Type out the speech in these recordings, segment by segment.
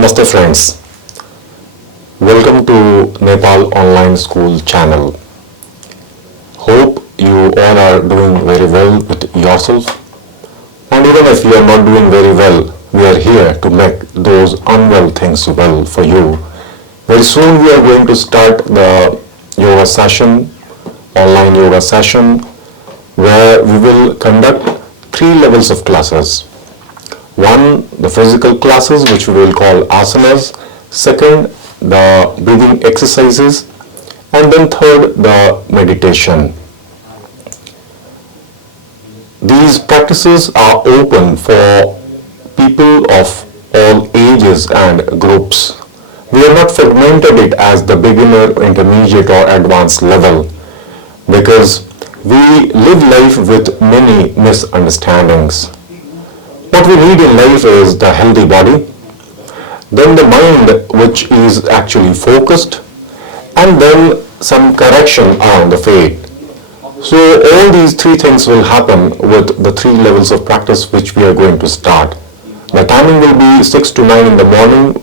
Namaste friends, welcome to Nepal Online School channel. Hope you all are doing very well with yourself, and even if you are not doing very well, we are here to make those unwell things well for you. Very soon we are going to start the yoga session, online yoga session, where we will conduct 3 levels of classes. One, the physical classes, which we will call asanas. Second, the breathing exercises. And then third, the meditation. These practices are open for people of all ages and groups. We have not segmented it as the beginner, intermediate or advanced level because we live life with many misunderstandings. What we need in life is the healthy body, then the mind which is actually focused, and then some correction on the fate. So all these 3 things will happen with the 3 levels of practice which we are going to start. The timing will be 6 to 9 in the morning,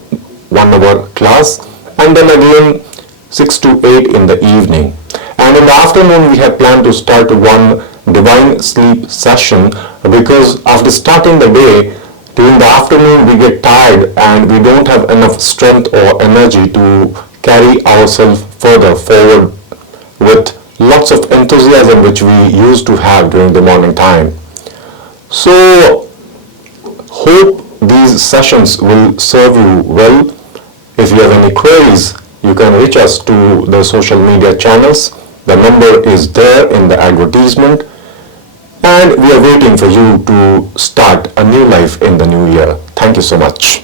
1 hour class, and then again 6 to 8 in the evening. And in the afternoon we have planned to start one divine sleep session because after starting the day, during the afternoon we get tired and we don't have enough strength or energy to carry ourselves further forward with lots of enthusiasm which we used to have during the morning time. So, hope these sessions will serve you well. If you have any queries, you can reach us to the social media channels. The number is there in the advertisement. And we are waiting for you to start a new life in the new year. Thank you so much.